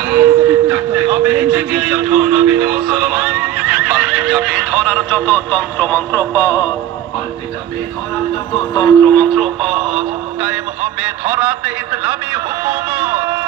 Slogan, ডাকতে হবে জেগে ওঠো নবীন মুসলমান। পাল্টে যাবে ধরার যত তন্ত্র মন্ত্র পথ, পাল্টে যাবে ধরার যত তন্ত্র মন্ত্র পথ, কায়েম হবে ধরাতে ইসলামী হুকুমত।